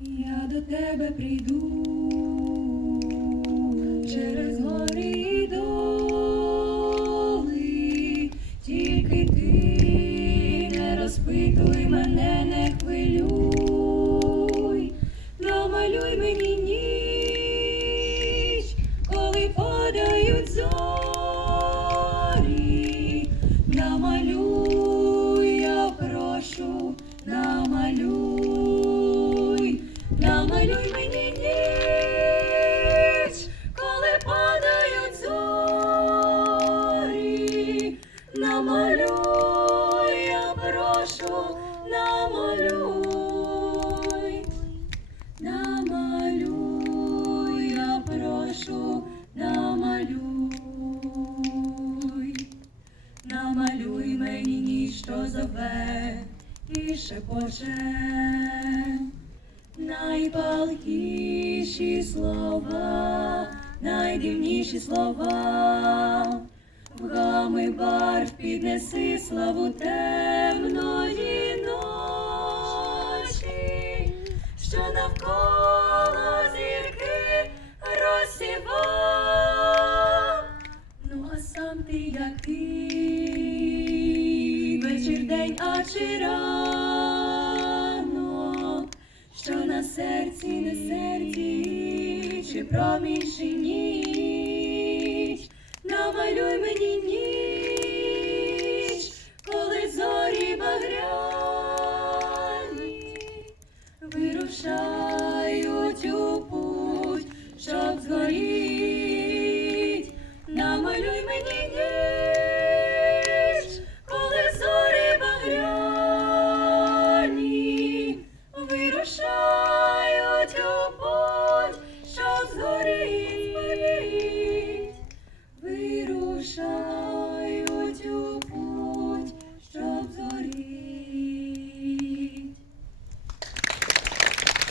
Я до тебе прийду через гори і доли, тільки ти не розпитуй мене, не хвилюй, намалюй мені ніч, коли падають зорі, намалюй, я прошу, намалюй, прошу, намалюй, намалюй, я прошу, намалюй. Намалюй мені ніч, що зове і шепоче. Найпалкіші слова, найдивніші слова, в гами барв піднеси славу темної навколо зірки розсівав. Ну, а сам ти який вечір, день, а чи ранок, що на серці, не серці, чи промінь, чи ні. щоб згорів.